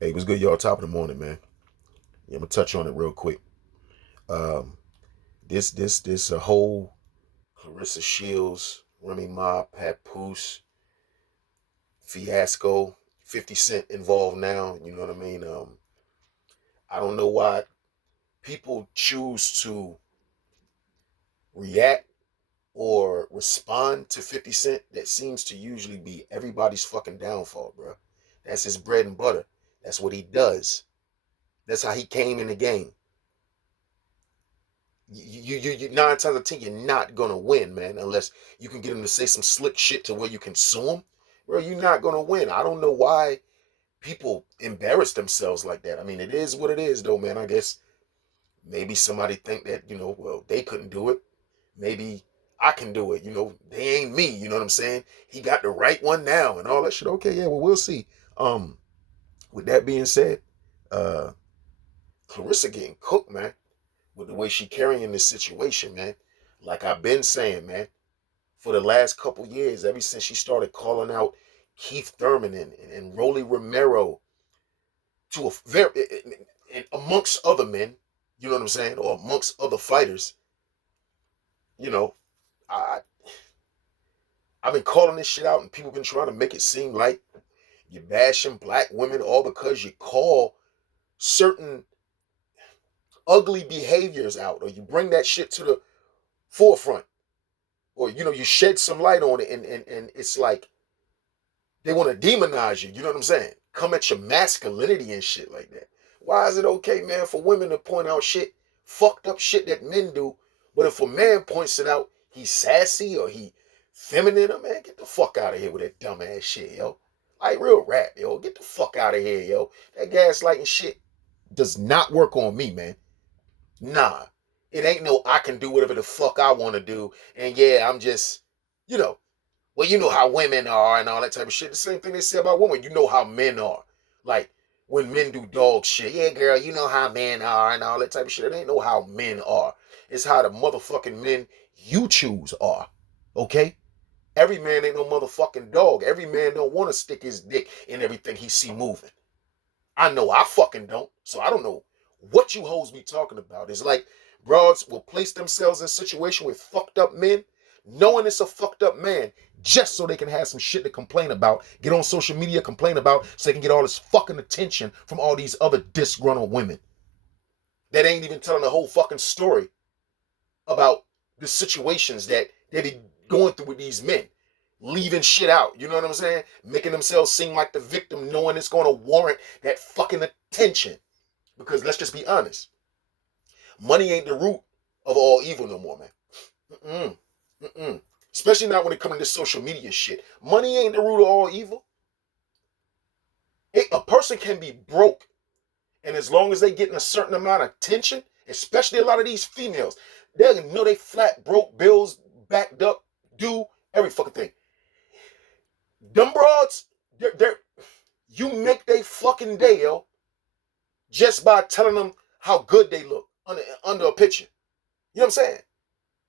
Hey, what's good, y'all? Top of the morning, man. Yeah, I'm gonna touch on it real quick. Um, this a whole Clarissa Shields, Remy Ma, Papoose fiasco. 50 Cent involved now. You know what I mean? I don't know why people choose to react or respond to 50 Cent. That seems to usually be everybody's fucking downfall, bro. That's his bread and butter. That's what he does. That's how he came in the game. You 9 times out of 10, you're not gonna win, man, unless you can get him to say some slick shit to where you can sue him. Bro, you're not gonna win. I don't know why people embarrass themselves like that. I mean, it is what it is, though, man. I guess maybe somebody think that, well, they couldn't do it. Maybe I can do it. They ain't me. You know what I'm saying? He got the right one now and all that shit. Okay, yeah, well, we'll see. With that being said, uh, Clarissa getting cooked, man, with the way she carrying this situation, man. Like I've been saying, man, for the last couple years, ever since she started calling out Keith Thurman and Rolly Romero to a very and amongst other men, you know what I'm saying, or amongst other fighters, you know, I I've been calling this shit out, and people been trying to make it seem like you're bashing black women all because you call certain ugly behaviors out, or you bring that shit to the forefront, or you shed some light on it, and it's like they want to demonize you. You know what I'm saying? Come at your masculinity and shit like that. Why is it okay, man, for women to point out shit, fucked up shit that men do, but if a man points it out, he's sassy or he feminine? Man, get the fuck out of here with that dumb ass shit, yo. Like real rap, yo. Get the fuck out of here, yo. That gaslighting shit does not work on me, man. Nah. It ain't no I can do whatever the fuck I want to do. And yeah, I'm just, you know, well, you know how women are and all that type of shit. The same thing they say about women. You know how men are. Like when men do dog shit. Yeah, girl, you know how men are and all that type of shit. It ain't know how men are. It's how the motherfucking men you choose are. Okay? Every man ain't no motherfucking dog. Every man don't want to stick his dick in everything he see moving. I know I fucking don't. So I don't know what you hoes be talking about. It's like broads will place themselves in a situation with fucked up men, knowing it's a fucked up man, just so they can have some shit to complain about, get on social media, complain about, so they can get all this fucking attention from all these other disgruntled women that ain't even telling the whole fucking story about the situations that they be going through with these men. Leaving shit out, you know what I'm saying? Making themselves seem like the victim, knowing it's gonna warrant that fucking attention. Because let's just be honest, money ain't the root of all evil no more, man. Mm-mm. Mm-mm. Especially not when it comes to this social media shit. Money ain't the root of all evil. A person can be broke, and as long as they getting a certain amount of attention, especially a lot of these females, they know they flat broke, bills backed up, do every fucking thing. Them broads, they're you make they fucking day, yo, just by telling them how good they look under a picture. You know what I'm saying?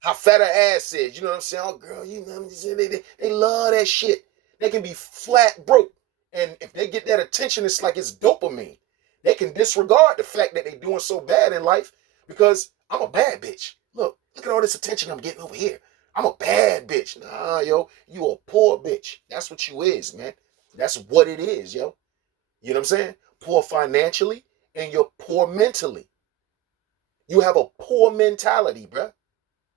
How fat her ass is. You know what I'm saying? Oh, girl, you know what I'm saying? They love that shit. They can be flat broke. And if they get that attention, it's like it's dopamine. They can disregard the fact that they're doing so bad in life because I'm a bad bitch. Look at all this attention I'm getting over here. I'm a bad bitch. Nah, yo, you a poor bitch. That's what you is, man. That's what it is, yo. You know what I'm saying? Poor financially and you're poor mentally. You have a poor mentality, bruh.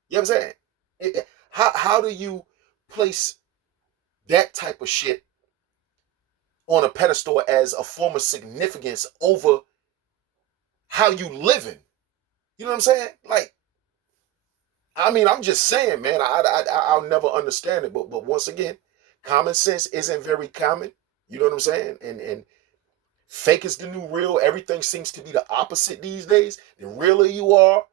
You know what I'm saying? How do you place that type of shit on a pedestal as a form of significance over how you living? You know what I'm saying? Like, I mean, I'm just saying, man. I'll never understand it, but once again, common sense isn't very common. You know what I'm saying? And fake is the new real. Everything seems to be the opposite these days. The realer you are,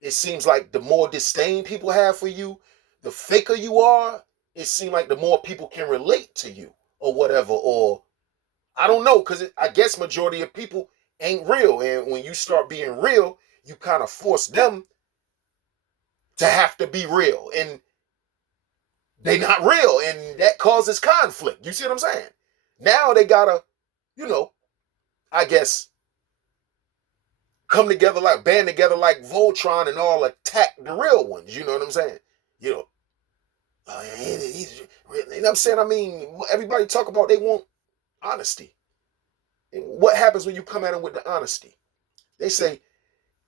it seems like the more disdain people have for you, the faker you are, it seems like the more people can relate to you or whatever. Or I don't know, because I guess majority of people ain't real. And when you start being real, you kind of force them to have to be real. And they not real. And that causes conflict. You see what I'm saying? Now they gotta, you know, I guess, come together like, band together like Voltron and all attack the real ones. You know what I'm saying? You know, you know what I'm saying? I mean, everybody talk about they want honesty. What happens when you come at them with the honesty? They say,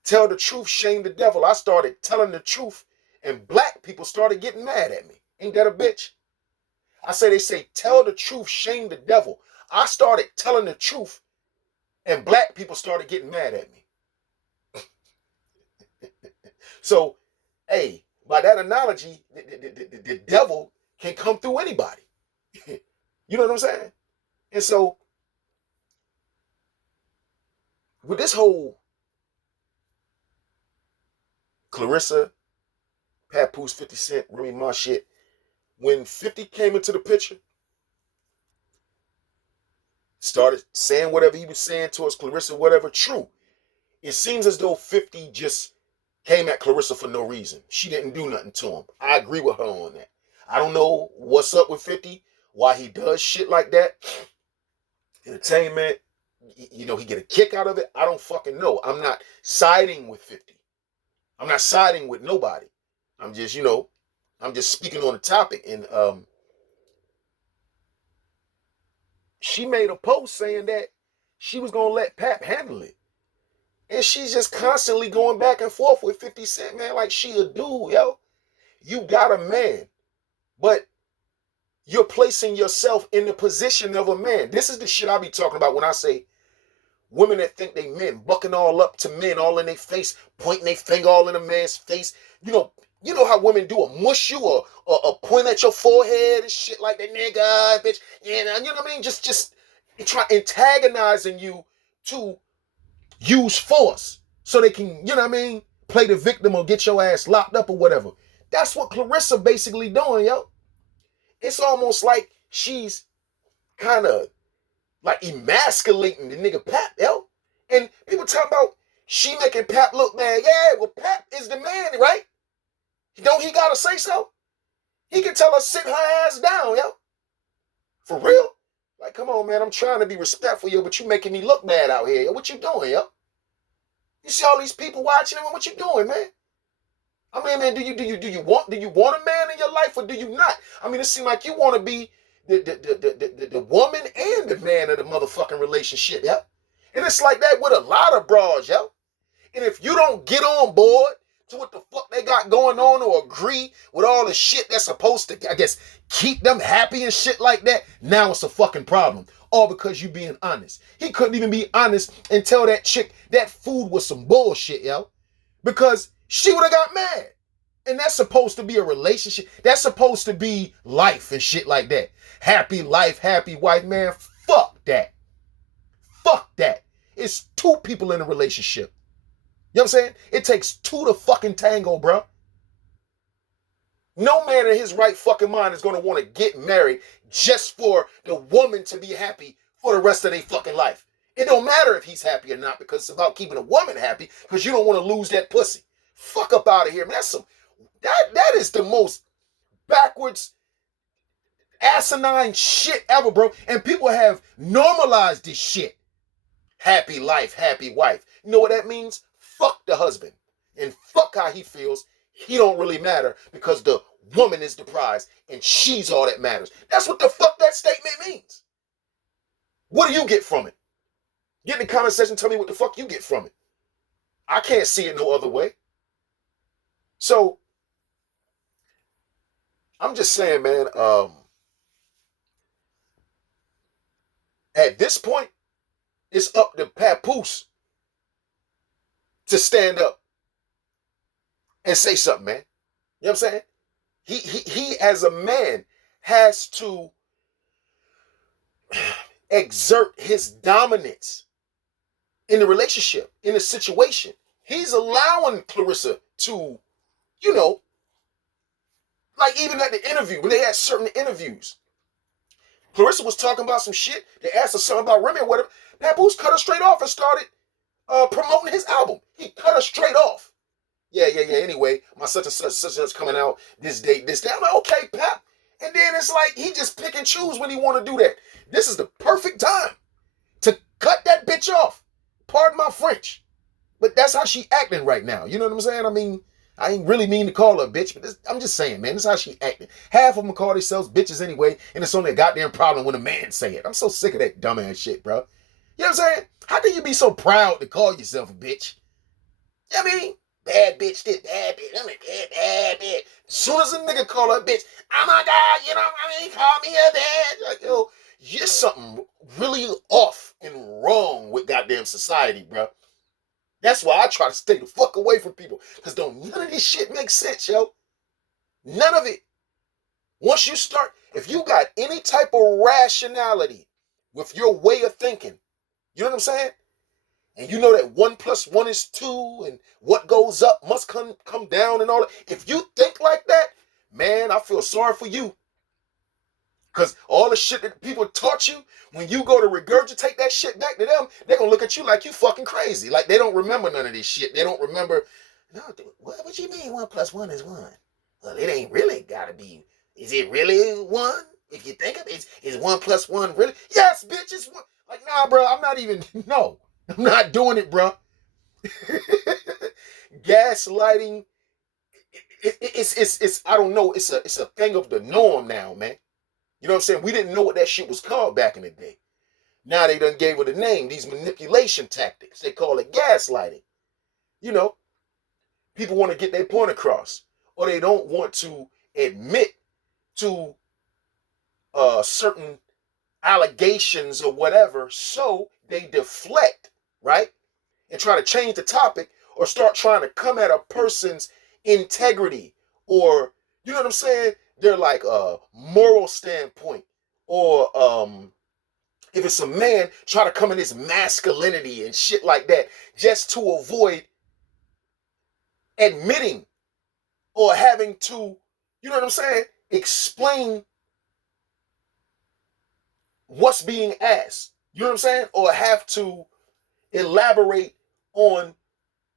tell the truth, shame the devil. I started telling the truth, and black people started getting mad at me. Ain't that a bitch? I say, they say, tell the truth, shame the devil. I started telling the truth, and black people started getting mad at me. So, hey, by that analogy, the devil can come through anybody. You know what I'm saying? And so, with this whole Clarissa, Papoose, 50 Cent, Remy Ma shit, when 50 came into the picture, started saying whatever he was saying towards Clarissa, whatever, true. It seems as though 50 just came at Clarissa for no reason. She didn't do nothing to him. I agree with her on that. I don't know what's up with 50, why he does shit like that. Entertainment, you know, he get a kick out of it. I don't fucking know. I'm not siding with 50. I'm not siding with nobody. I'm just, you know, I'm just speaking on the topic. And she made a post saying that she was gonna let Pap handle it. And she's just constantly going back and forth with 50 Cent, man, like she a dude, yo. You got a man, but you're placing yourself in the position of a man. This is the shit I be talking about when I say women that think they men, bucking all up to men, all in their face, pointing their finger all in a man's face. You know how women do a mush you or point at your forehead and shit like that, nigga, bitch. You know what I mean? Just try antagonizing you to use force so they can, you know what I mean, play the victim or get your ass locked up or whatever. That's what Clarissa basically doing, yo. It's almost like she's kind of like emasculating the nigga Pap, yo. And people talking about she making Pap look bad. Yeah, well, Pap is the man, right? Don't he gotta say so? He can tell her sit her ass down, yo. For real? Like, come on, man. I'm trying to be respectful, yo, but you making me look bad out here, yo. What you doing, yo? You see all these people watching him? What you doing, man? I mean, man, do you want a man in your life or do you not? I mean, it seems like you want to be the woman and the man of the motherfucking relationship, yeah? And it's like that with a lot of bras, yo. And if you don't get on board to what the fuck they got going on or agree with all the shit that's supposed to, I guess, keep them happy and shit like that, now it's a fucking problem. All because you being honest. He couldn't even be honest and tell that chick that food was some bullshit, yo. Because she would have got mad. And that's supposed to be a relationship. That's supposed to be life and shit like that. Happy life, happy wife, man. Fuck that. Fuck that. It's two people in a relationship. You know what I'm saying? It takes two to fucking tango, bro. No man in his right fucking mind is going to want to get married just for the woman to be happy for the rest of their fucking life. It don't matter if he's happy or not because it's about keeping a woman happy because you don't want to lose that pussy. Fuck up out of here, man. That is the most backwards, asinine shit ever, bro. And people have normalized this shit. Happy life, happy wife. You know what that means? Fuck the husband. And fuck how he feels. He don't really matter because the woman is the prize and she's all that matters. That's what the fuck that statement means. What do you get from it? Get in the comment section, tell me what the fuck you get from it. I can't see it no other way. So, I'm just saying, man, at this point, it's up to Papoose to stand up and say something, man. You know what I'm saying? He as a man has to exert his dominance in the relationship, in the situation. He's allowing Clarissa to, you know, like even at the interview, when they had certain interviews, Clarissa was talking about some shit. They asked her something about Remy or whatever. Papoose cut her straight off and started promoting his album. He cut her straight off. Yeah. Anyway, my such and such coming out this date, this day. I'm like, okay, Pap. And then it's like he just pick and choose when he want to do that. This is the perfect time to Cut that bitch off. Pardon my French. But that's how she acting right now. You know what I'm saying? I mean, I ain't really mean to call her a bitch, but I'm just saying, man, this is how she acting. Half of them call themselves bitches anyway, and it's only a goddamn problem when a man say it. I'm so sick of that dumbass shit, bro. You know what I'm saying? How can you be so proud to call yourself a bitch? You know what I mean? Bad bitch, this bad bitch, I'm a bad bitch. As soon as a nigga call her a bitch, oh my God, you know what I mean? Call me a bitch. Like, yo, you're something really off and wrong with goddamn society, bro. That's why I try to stay the fuck away from people. Because don't none of this shit make sense, yo. None of it. Once you start, if you got any type of rationality with your way of thinking, you know what I'm saying? And you know that 1 + 1 is 2, and what goes up must come down and all that. If you think like that, man, I feel sorry for you. Because all the shit that people taught you, when you go to regurgitate that shit back to them, they're going to look at you like you fucking crazy. Like they don't remember none of this shit. They don't remember, no, dude, what you mean 1 + 1 is 1? Well, it ain't really got to be. Is it really 1? If you think of it, is 1 + 1 really? Yes, bitch, it's 1. Like, nah, bro, I'm not even, no, I'm not doing it, bro. Gaslighting, it's I don't know, it's a thing of the norm now, man. You know what I'm saying? We didn't know what that shit was called back in the day. Now they done gave it a name, these manipulation tactics. They call it gaslighting. You know, people want to get their point across, or they don't want to admit to certain allegations or whatever, so they deflect, right? And try to change the topic or start trying to come at a person's integrity or, you know what I'm saying? They're like a moral standpoint or if it's a man, try to come in his masculinity and shit like that just to avoid admitting or having to, you know what I'm saying, explain what's being asked. You know what I'm saying? Or have to elaborate on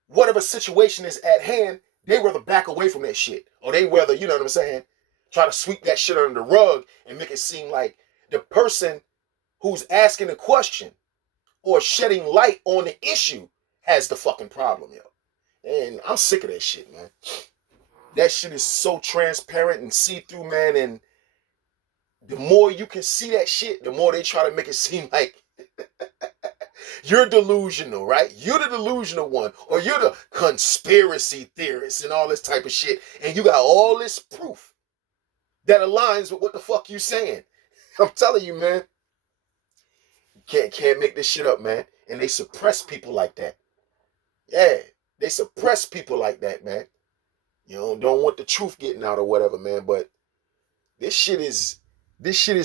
whatever situation is at hand. They rather back away from that shit. Or they rather, you know what I'm saying, try to sweep that shit under the rug and make it seem like the person who's asking the question or shedding light on the issue has the fucking problem, yo. And I'm sick of that shit, man. That shit is so transparent and see-through, man. And the more you can see that shit, the more they try to make it seem like you're delusional, right? You're the delusional one, or you're the conspiracy theorist and all this type of shit. And you got all this proof that aligns with what the fuck you saying. I'm telling you, man. Can't make this shit up, man. And they suppress people like that. Yeah, they suppress people like that, man. You know, don't want the truth getting out or whatever, man. But this shit is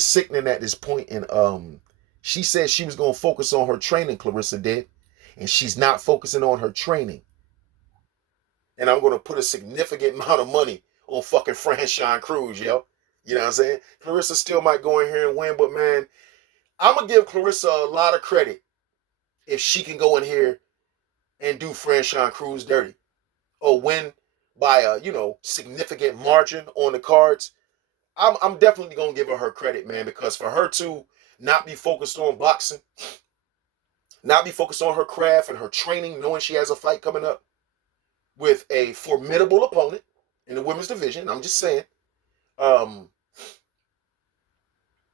sickening at this point. And she said she was gonna focus on her training, Clarissa did, and she's not focusing on her training. And I'm gonna put a significant amount of money on fucking Franchon Cruz, yo. You know what I'm saying? Clarissa still might go in here and win, but man, I'm gonna give Clarissa a lot of credit if she can go in here and do Franchon Cruz dirty or win by a significant margin on the cards. I'm definitely gonna give her credit, man, because for her to not be focused on boxing, not be focused on her craft and her training, knowing she has a fight coming up with a formidable opponent in the women's division. I'm just saying, um,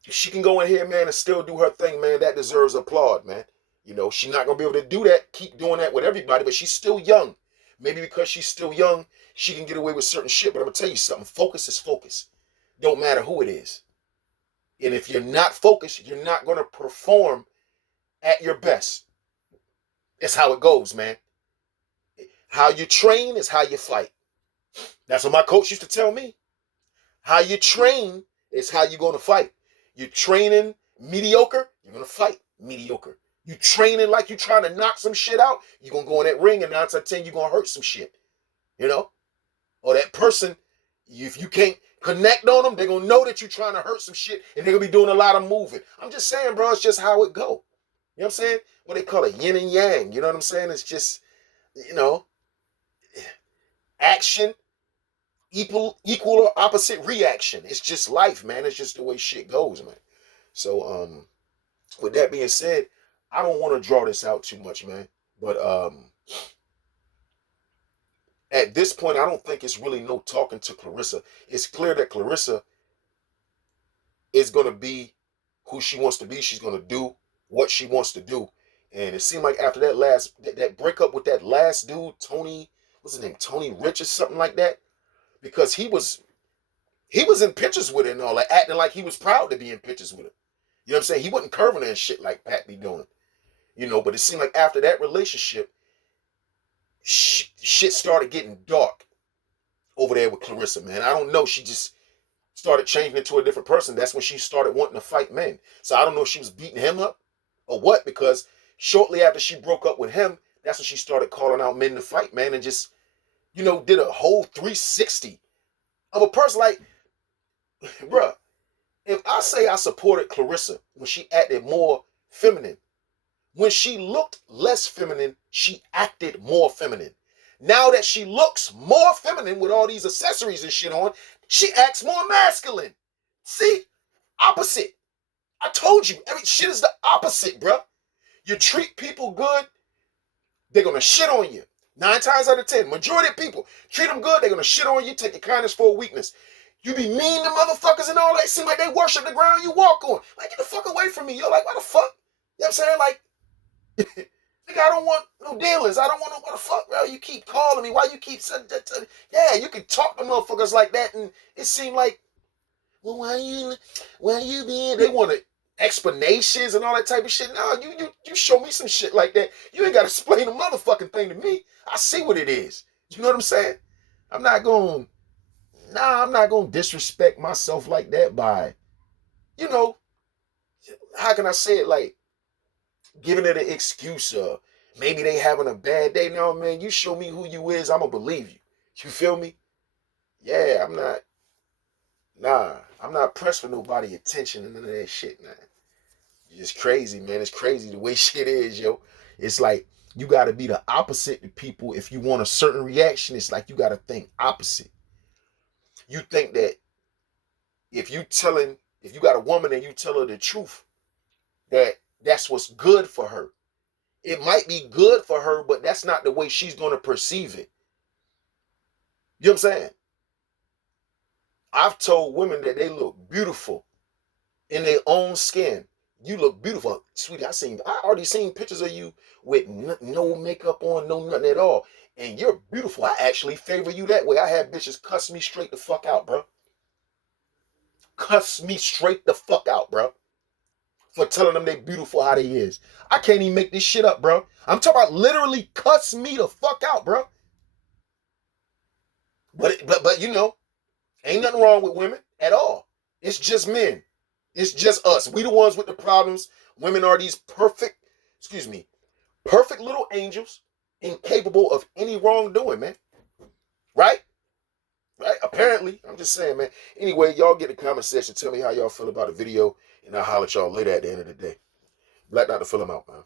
if she can go in here, man, and still do her thing, man, that deserves applaud, man. You know, she's not gonna be able to do that, keep doing that with everybody, but she's still young. Maybe because she's still young, she can get away with certain shit. But I'm gonna tell you something: focus is focus. Don't matter who it is. And if you're not focused, you're not gonna perform at your best. That's how it goes, man. How you train is how you fight. That's what my coach used to tell me. How you train is how you're going to fight. You're training mediocre, you're going to fight mediocre. You training like you're trying to knock some shit out, you're going to go in that ring and 9 out of 10, you're going to hurt some shit. You know? Or that person, if you can't connect on them, they're going to know that you're trying to hurt some shit and they're going to be doing a lot of moving. I'm just saying, bro, it's just how it go. You know what I'm saying? What they call it, yin and yang. You know what I'm saying? It's just, action equal or opposite reaction. It's just life, man. It's just the way shit goes, man. So with that being said, I don't want to draw this out too much, man. But at this point, I don't think it's really no talking to Clarissa. It's clear that Clarissa is going to be who she wants to be. She's going to do what she wants to do. And it seemed like after that breakup with that last dude, Tony, what's his name, Tony Rich or something like that, because he was in pictures with her and all that, acting like he was proud to be in pictures with her. You know what I'm saying? He wasn't curving her and shit like Pat be doing. But it seemed like after that relationship, shit started getting dark over there with Clarissa, man. I don't know. She just started changing into a different person. That's when she started wanting to fight men. So I don't know if she was beating him up or what, because shortly after she broke up with him, that's when she started calling out men to fight, man, and just, did a whole 360 of a person. Like, bruh, if I say I supported Clarissa when she acted more feminine, when she looked less feminine, she acted more feminine. Now that she looks more feminine with all these accessories and shit on, she acts more masculine. See? Opposite. I told you, every shit is the opposite, bro. You treat people good, they're going to shit on you. 9 times out of 10, majority of people, treat them good, they're going to shit on you, take your kindness for a weakness. You be mean to motherfuckers and all that, seem like they worship the ground you walk on. Like, get the fuck away from me. You're like, what the fuck? You know what I'm saying? Like, nigga, I don't want no dealings. I don't want no what the fuck, bro. You keep calling me. Why you keep saying that? Yeah, you can talk to motherfuckers like that, and it seemed like, well, why you being? They wanted explanations and all that type of shit. No, you show me some shit like that. You ain't got to explain a motherfucking thing to me. I see what it is. You know what I'm saying? I'm not going. Nah, I'm not going to disrespect myself like that by, you know, how can I say it? Like, giving it an excuse, maybe they having a bad day. No, man, you show me who you is, I'm gonna believe you. You feel me? Yeah, I'm not pressed for nobody attention and none of that shit, man. It's just crazy, man. It's crazy the way shit is, yo. It's like you gotta be the opposite to people if you want a certain reaction. It's like you gotta think opposite. You think that if you got a woman and you tell her the truth, that's what's good for her. It might be good for her, but that's not the way she's going to perceive it. You know what I'm saying? I've told women that they look beautiful in their own skin. You look beautiful. Sweetie, I already seen pictures of you with no makeup on, no nothing at all. And you're beautiful. I actually favor you that way. I had bitches cuss me straight the fuck out, bro. Cuss me straight the fuck out, bro. For telling them they beautiful how they is. I can't even make this shit up, bro. I'm talking about literally cuss me the fuck out, bro. But ain't nothing wrong with women at all. It's just men. It's just us. We the ones with the problems. Women are these perfect little angels, incapable of any wrongdoing, man. Right? Right? Apparently. I'm just saying, man. Anyway, y'all get the comment section. Tell me how y'all feel about the video, and I'll holler at y'all later at the end of the day. Black Dr. Phil, I'm out, man.